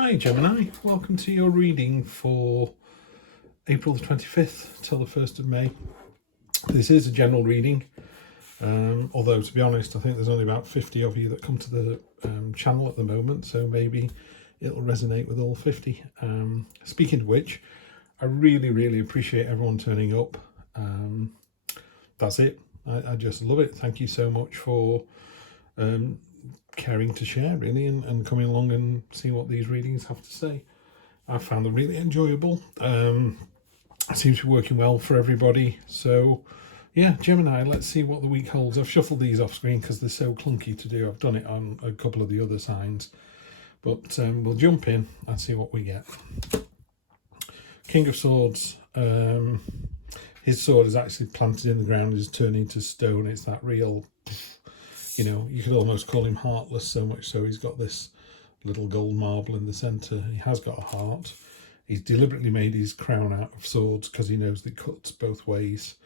Hi Gemini, welcome to your reading for April the 25th till the 1st of May. This is a general reading, although to be honest I think there's only about 50 of you that come to the channel at the moment, so maybe it'll resonate with all 50. Speaking of which, I really appreciate everyone turning up. That's it. I just love it. Thank you so much for caring to share really and coming along and see what these readings have to say. I found them really enjoyable. It seems to be working well for everybody. So yeah, Gemini, let's see what the week holds. I've shuffled these off screen because they're so clunky to do. I've done it on a couple of the other signs, but we'll jump in and see what we get. King of Swords. His sword is actually planted in the ground, is turning to stone. It's that real, you know, you could almost call him heartless, so much so he's got this little gold marble in the centre. He has got a heart. He's deliberately made his crown out of swords because he knows that it cuts both ways.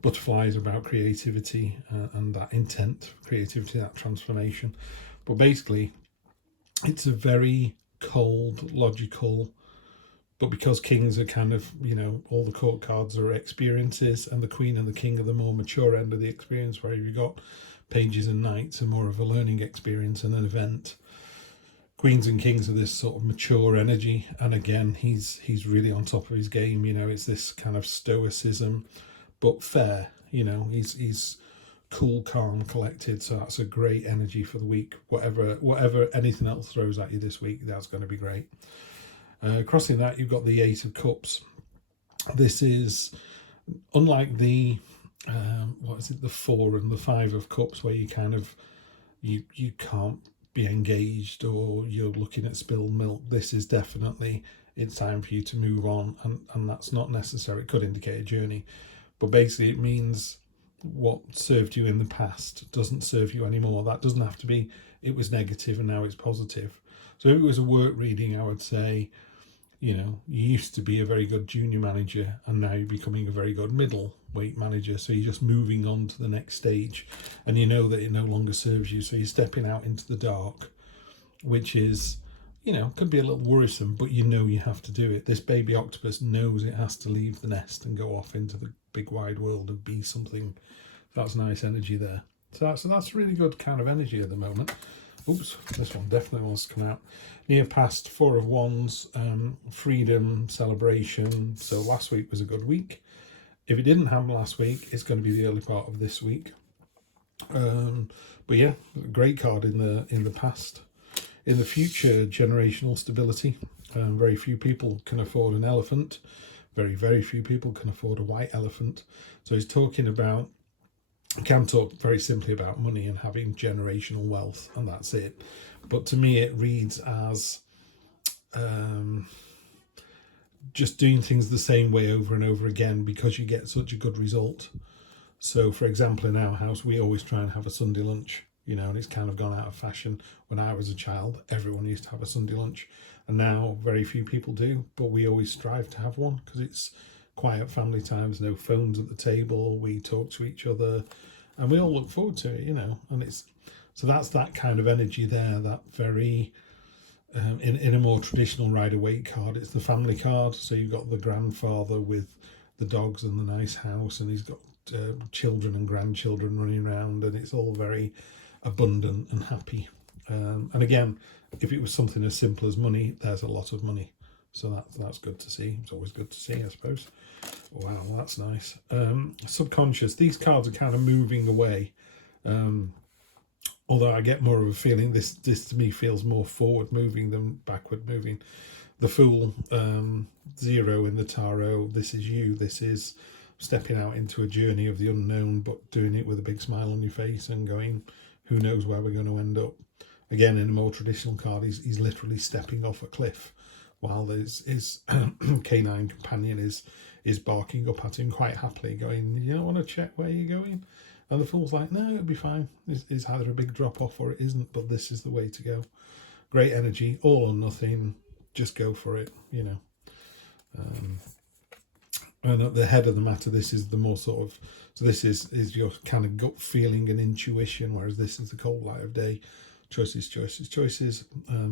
Butterflies are about creativity and that intent, creativity, that transformation. But basically, it's a very cold, logical, but because kings are kind of, you know, all the court cards are experiences, and the queen and the king are the more mature end of the experience, where you've got pages and knights are more of a learning experience and an event. Queens and kings are this sort of mature energy, and again he's really on top of his game. You know, it's this kind of stoicism but fair. You know, he's cool, calm, collected, so that's a great energy for the week. Whatever anything else throws at you this week, that's going to be great. Crossing that, you've got the Eight of Cups. This is unlike the the Four and the Five of Cups, where you kind of you can't be engaged or you're looking at spilled milk. This is definitely, it's time for you to move on, and that's not necessary. It could indicate a journey, but basically it means what served you in the past doesn't serve you anymore. That doesn't have to be it was negative and now it's positive. So if it was a work reading, I would say, you know, you used to be a very good junior manager and now you're becoming a very good middleweight manager. So you're just moving on to the next stage, and you know that it no longer serves you. So you're stepping out into the dark, which is, you know, could be a little worrisome, but you know you have to do it. This baby octopus knows it has to leave the nest and go off into the big wide world and be something. That's nice energy there. So that's really good kind of energy at the moment. Oops, this one definitely wants to come out. Near past, Four of Wands, freedom, celebration. So last week was a good week. If it didn't happen last week, it's going to be the early part of this week. But yeah, great card in the past. In the future, generational stability. Very few people can afford an elephant. Very few people can afford a white elephant. So he's talking about, can talk very simply about money and having generational wealth, and that's it. But to me it reads as just doing things the same way over and over again because you get such a good result. So for example, in our house we always try and have a Sunday lunch, you know, and it's kind of gone out of fashion. When I was a child, everyone used to have a Sunday lunch, and now very few people do, but we always strive to have one because it's quiet family times, no phones at the table, we talk to each other and we all look forward to it, you know. And it's, so that's that kind of energy there, that very in a more traditional Rider-Waite card, it's the family card. So you've got the grandfather with the dogs and the nice house, and he's got children and grandchildren running around, and it's all very abundant and happy. And again, if it was something as simple as money, there's a lot of money. So that's good to see. It's always good to see, I suppose. Wow, that's nice. Subconscious. These cards are kind of moving away. Although I get more of a feeling this to me feels more forward moving than backward moving. The Fool, 0 in the tarot. This is you. This is stepping out into a journey of the unknown, but doing it with a big smile on your face and going, who knows where we're going to end up. Again, in a more traditional card, he's literally stepping off a cliff, while his canine companion is barking up at him quite happily, going, you don't want to check where you're going? And the Fool's like, no, it'll be fine. It's either a big drop off or it isn't, but this is the way to go. Great energy, all or nothing, just go for it, you know. And at the head of the matter, this is the more sort of, so this is your kind of gut feeling and intuition, whereas this is the cold light of day. Choices.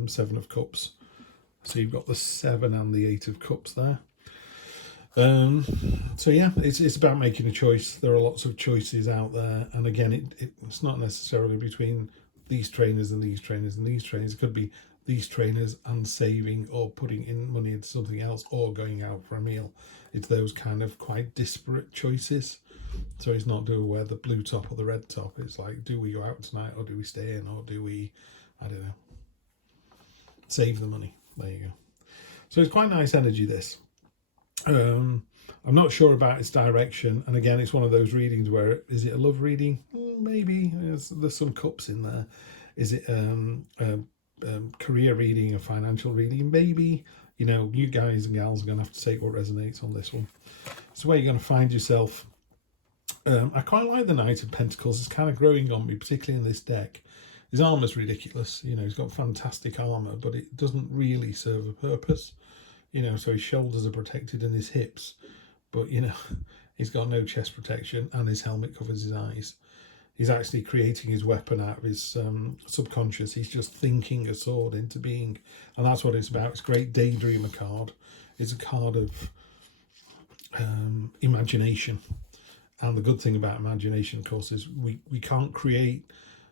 7 of Cups. So you've got the 7 and the 8 of Cups there. So yeah, it's about making a choice. There are lots of choices out there, and again, it's not necessarily between these trainers and these trainers and these trainers. It could be these trainers and saving, or putting in money into something else, or going out for a meal. It's those kind of quite disparate choices. So it's not, do we wear the blue top or the red top? It's like, do we go out tonight, or do we stay in, or do we, I don't know, save the money? There you go. So it's quite nice energy, this. I'm not sure about its direction, and again, it's one of those readings where, is it a love reading? Maybe. There's some cups in there. Is it career reading, a financial reading? Maybe. You know, you guys and gals are going to have to take what resonates on this one. So where you're going to find yourself. I quite like the Knight of Pentacles. It's kind of growing on me, particularly in this deck. His armour's ridiculous. You know, he's got fantastic armour, but it doesn't really serve a purpose. You know, so his shoulders are protected and his hips, but, you know, he's got no chest protection, and his helmet covers his eyes. He's actually creating his weapon out of his subconscious. He's just thinking a sword into being, and that's what it's about. It's a great daydreamer card. It's a card of imagination. And the good thing about imagination, of course, is we can't create,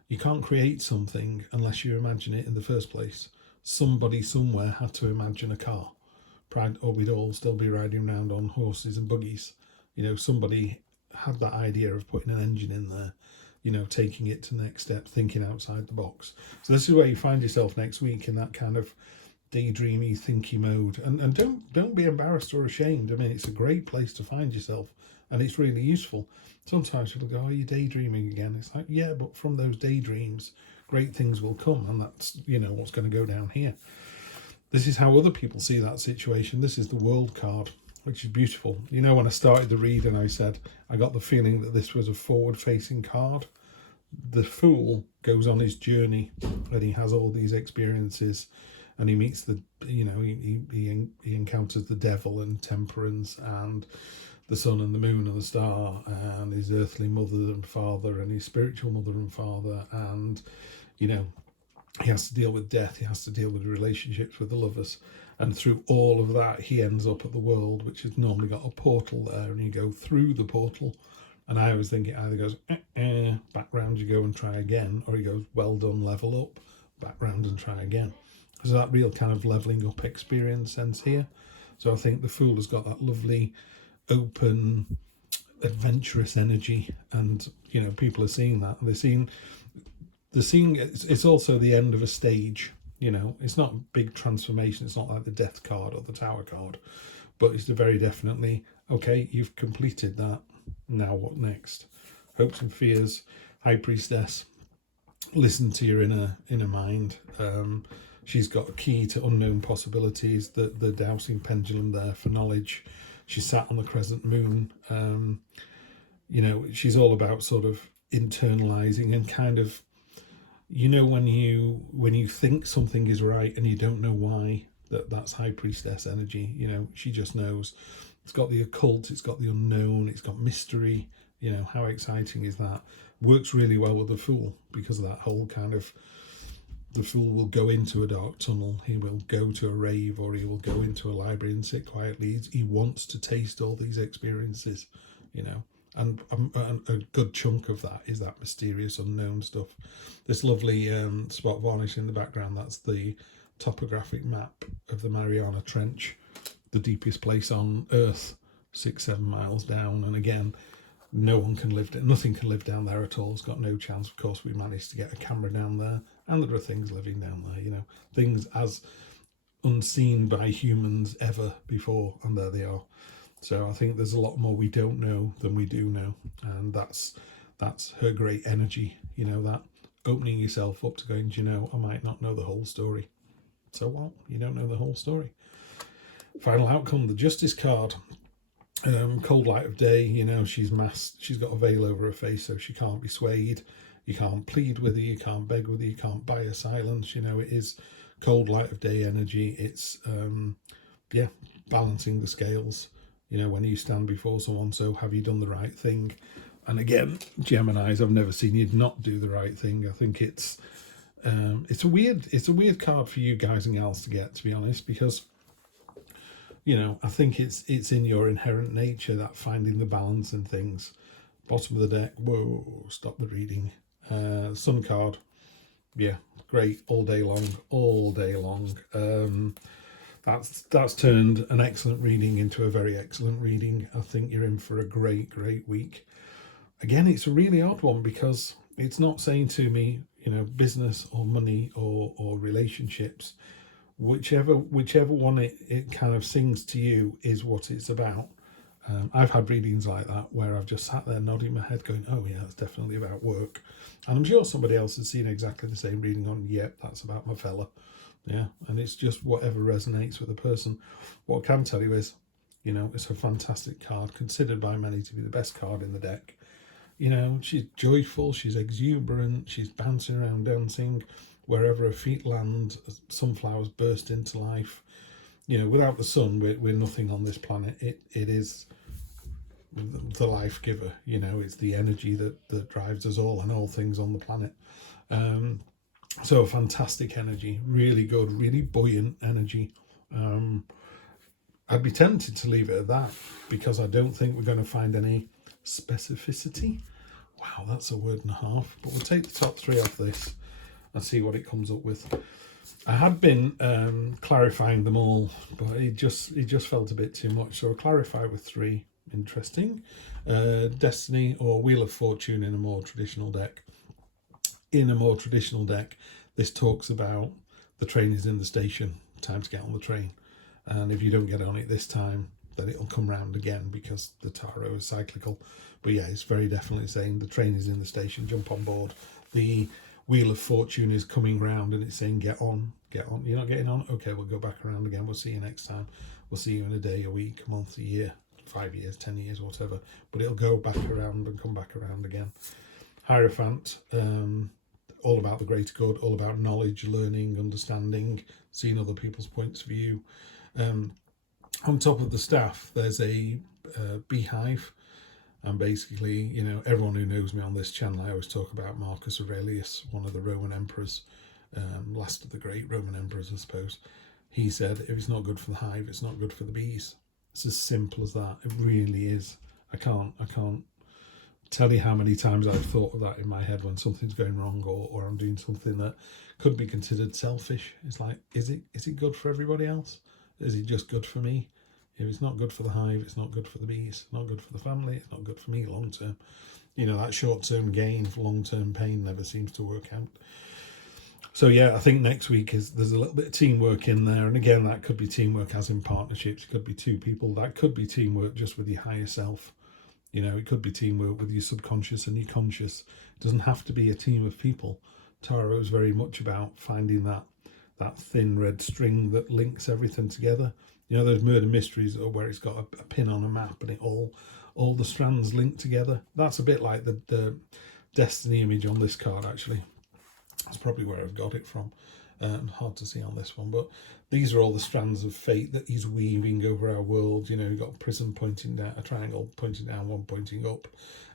you can't create something unless you imagine it in the first place. Somebody somewhere had to imagine a car, or we'd all still be riding around on horses and buggies. You know, somebody had that idea of putting an engine in there, you know, taking it to the next step, thinking outside the box. So this is where you find yourself next week, in that kind of daydreamy, thinky mode. And don't be embarrassed or ashamed. I mean, it's a great place to find yourself, and it's really useful. Sometimes people go, "Oh, you're daydreaming again." It's like, yeah, but from those daydreams, great things will come, and that's, you know, what's going to go down here. This is how other people see that situation. This is the World card, which is beautiful. You know, when I started the read and I said I got the feeling that this was a forward-facing card. The Fool goes on his journey, and he has all these experiences, and he meets the, you know, he encounters the devil and temperance and the sun and the moon and the star, and his earthly mother and father and his spiritual mother and father, and, you know, he has to deal with death, he has to deal with relationships with the lovers, and through all of that he ends up at the world, which has normally got a portal there, and you go through the portal, and I always think it either goes back round, you go and try again, or he goes, well done, level up, back round and try again. So that real kind of leveling up experience sense here. So I think the Fool has got that lovely open adventurous energy, and, you know, people are seeing that. They're seeing it's also the end of a stage. You know, it's not a big transformation. It's not like the Death card or the Tower card, but it's very definitely, okay, you've completed that. Now what next? Hopes and fears. High Priestess. Listen to your inner mind. She's got a key to unknown possibilities. The dowsing pendulum there for knowledge. She sat on the crescent moon. You know, she's all about sort of internalizing and kind of, you know, when you think something is right and you don't know why, that's High Priestess energy. You know, she just knows. It's got the occult, it's got the unknown, it's got mystery. You know, how exciting is that? Works really well with the Fool because of that whole kind of, the Fool will go into a dark tunnel, he will go to a rave, or he will go into a library and sit quietly. He wants to taste all these experiences, you know. And a good chunk of that is that mysterious unknown stuff. This lovely spot varnish in the background, that's the topographic map of the Mariana Trench, the deepest place on Earth, 6-7 miles down. And again, no one can live, nothing can live down there at all. It's got no chance. Of course, we managed to get a camera down there, and there are things living down there, you know, things as unseen by humans ever before, and there they are. So I think there's a lot more we don't know than we do know, and that's her great energy, you know, that opening yourself up to going, do you know, I might not know the whole story. So what? You don't know the whole story. Final outcome, the Justice card. Cold light of day, you know, she's masked, she's got a veil over her face, so she can't be swayed. You can't plead with her, you can't beg with her, you can't buy her silence. You know, it is cold light of day energy. It's balancing the scales. You know, when you stand before someone, so have you done the right thing? And again, Geminis, I've never seen you not do the right thing. I think it's It's a weird card for you guys and gals to get, to be honest, because I think it's in your inherent nature, that finding the balance and things. Bottom of the deck, whoa, stop the reading. Sun card, yeah, great, all day long. That's turned an excellent reading into a very excellent reading. I think you're in for a great week. Again, it's a really odd one because it's not saying to me, business or money or relationships. Whichever one it kind of sings to you is what it's about. I've had readings like that where I've just sat there nodding my head going, oh yeah, it's definitely about work. And I'm sure somebody else has seen exactly the same reading on, yep, that's about my fella. Yeah, and it's just whatever resonates with the person. What I can tell you is, it's a fantastic card, considered by many to be the best card in the deck. She's joyful, she's exuberant, she's bouncing around dancing. Wherever her feet land, sunflowers burst into life. Without the sun, we're nothing on this planet. It is the life giver. It's the energy that drives us all and all things on the planet. So a fantastic energy, really good, really buoyant energy. I'd be tempted to leave it at that because I don't think we're going to find any specificity. Wow, that's a word and a half. But we'll take the top three off this and see what it comes up with. I had been clarifying them all, but it just felt a bit too much. So I'll clarify with three. Interesting. Destiny or Wheel of Fortune in a more traditional deck. In a more traditional deck, this talks about the train is in the station, time to get on the train. And if you don't get on it this time, then it'll come round again because the tarot is cyclical. But yeah, it's very definitely saying the train is in the station, jump on board. The Wheel of Fortune is coming round and it's saying get on. You're not getting on? Okay, we'll go back around again. We'll see you next time. We'll see you in a day, a week, a month, a year, 5 years, 10 years, whatever. But it'll go back around and come back around again. Hierophant, all about the greater good, all about knowledge, learning, understanding, seeing other people's points of view. On top of the staff, there's a beehive. And basically, everyone who knows me on this channel, I always talk about Marcus Aurelius, one of the Roman emperors, last of the great Roman emperors, I suppose. He said, if it's not good for the hive, it's not good for the bees. It's as simple as that. It really is. I can't tell you how many times I've thought of that in my head when something's going wrong or I'm doing something that could be considered selfish. It's like, is it good for everybody else? Is it just good for me? If it's not good for the hive, it's not good for the bees, it's not good for the family, it's not good for me long term. That short-term gain for long-term pain never seems to work out. So yeah, I think next week there's a little bit of teamwork in there. And again, that could be teamwork as in partnerships. It could be two people. That could be teamwork just with your higher self. It could be teamwork with your subconscious and your conscious. It doesn't have to be a team of people. Tarot is very much about finding that thin red string that links everything together. Those murder mysteries where it's got a pin on a map and it all the strands linked together. That's a bit like the destiny image on this card, actually. That's probably where I've got it from. Hard to see on this one, but these are all the strands of fate that he's weaving over our world. You've got a prism pointing down, a triangle pointing down, one pointing up.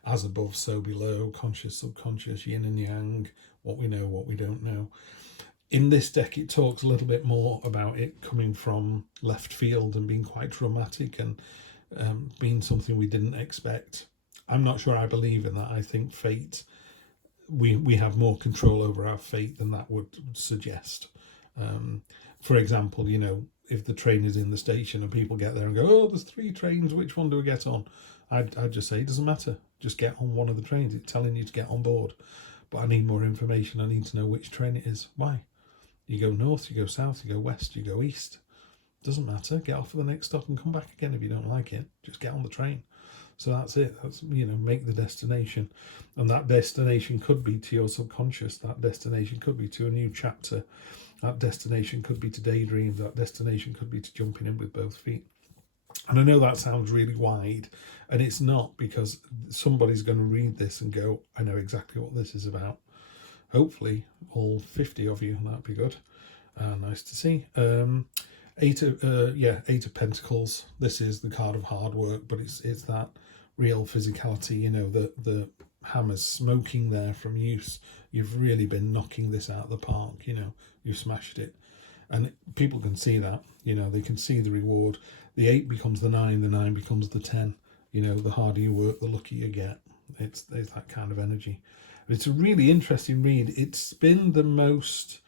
As above, so below. Conscious, subconscious, yin and yang. What we know, what we don't know. In this deck, it talks a little bit more about it coming from left field and being quite traumatic and being something we didn't expect. I'm not sure I believe in that. I think fate, we have more control over our fate than that would suggest. For example, if the train is in the station and people get there and go, oh, there's 3 trains, which one do we get on? I'd just say, it doesn't matter. Just get on one of the trains. It's telling you to get on board. But I need more information. I need to know which train it is. Why? You go north, you go south, you go west, you go east. Doesn't matter. Get off at the next stop and come back again if you don't like it. Just get on the train. So that's it. That's, make the destination. And that destination could be to your subconscious. That destination could be to a new chapter. That destination could be to daydreams. That destination could be to jumping in with both feet. And I know that sounds really wide, and it's not, because somebody's going to read this and go, I know exactly what this is about. Hopefully all 50 of you, that'd be good. Nice to see. Eight of Pentacles. This is the card of hard work, but it's that real physicality, the hammers smoking there from use. You've really been knocking this out of the park, you know, you've smashed it. And people can see that, you know, they can see the reward. The 8 becomes the 9, the 9 becomes the 10. You know, the harder you work, the luckier you get. It's that kind of energy. But it's a really interesting read. It's been the most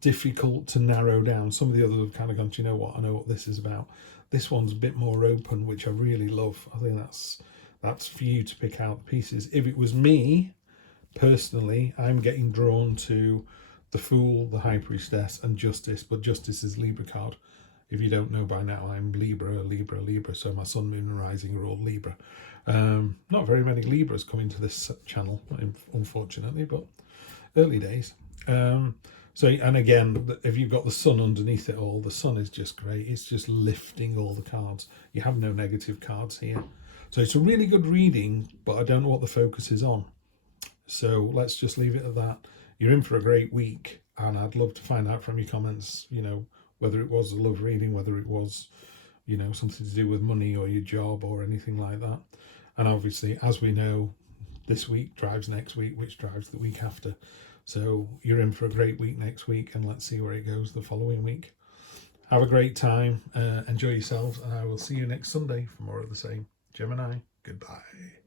difficult to narrow down. Some of the others have kind of gone, you know what, I know what this is about. This one's a bit more open, which I really love. I think that's for you to pick out the pieces. If it was me, personally, I'm getting drawn to the Fool, the High Priestess, and Justice, but Justice is Libra card. If you don't know by now, I'm Libra, so my Sun, Moon and Rising are all Libra. Not very many Libras come into this channel, unfortunately, but early days. So, and again, if you've got the Sun underneath it all, the Sun is just great. It's just lifting all the cards. You have no negative cards here. So it's a really good reading, but I don't know what the focus is on. So let's just leave it at that. You're in for a great week, and I'd love to find out from your comments, you know, whether it was a love reading, whether it was, you know, something to do with money or your job or anything like that. And obviously, as we know, this week drives next week, which drives the week after. So you're in for a great week next week, and let's see where it goes the following week. Have a great time, enjoy yourselves, and I will see you next Sunday for more of the same. Gemini, goodbye.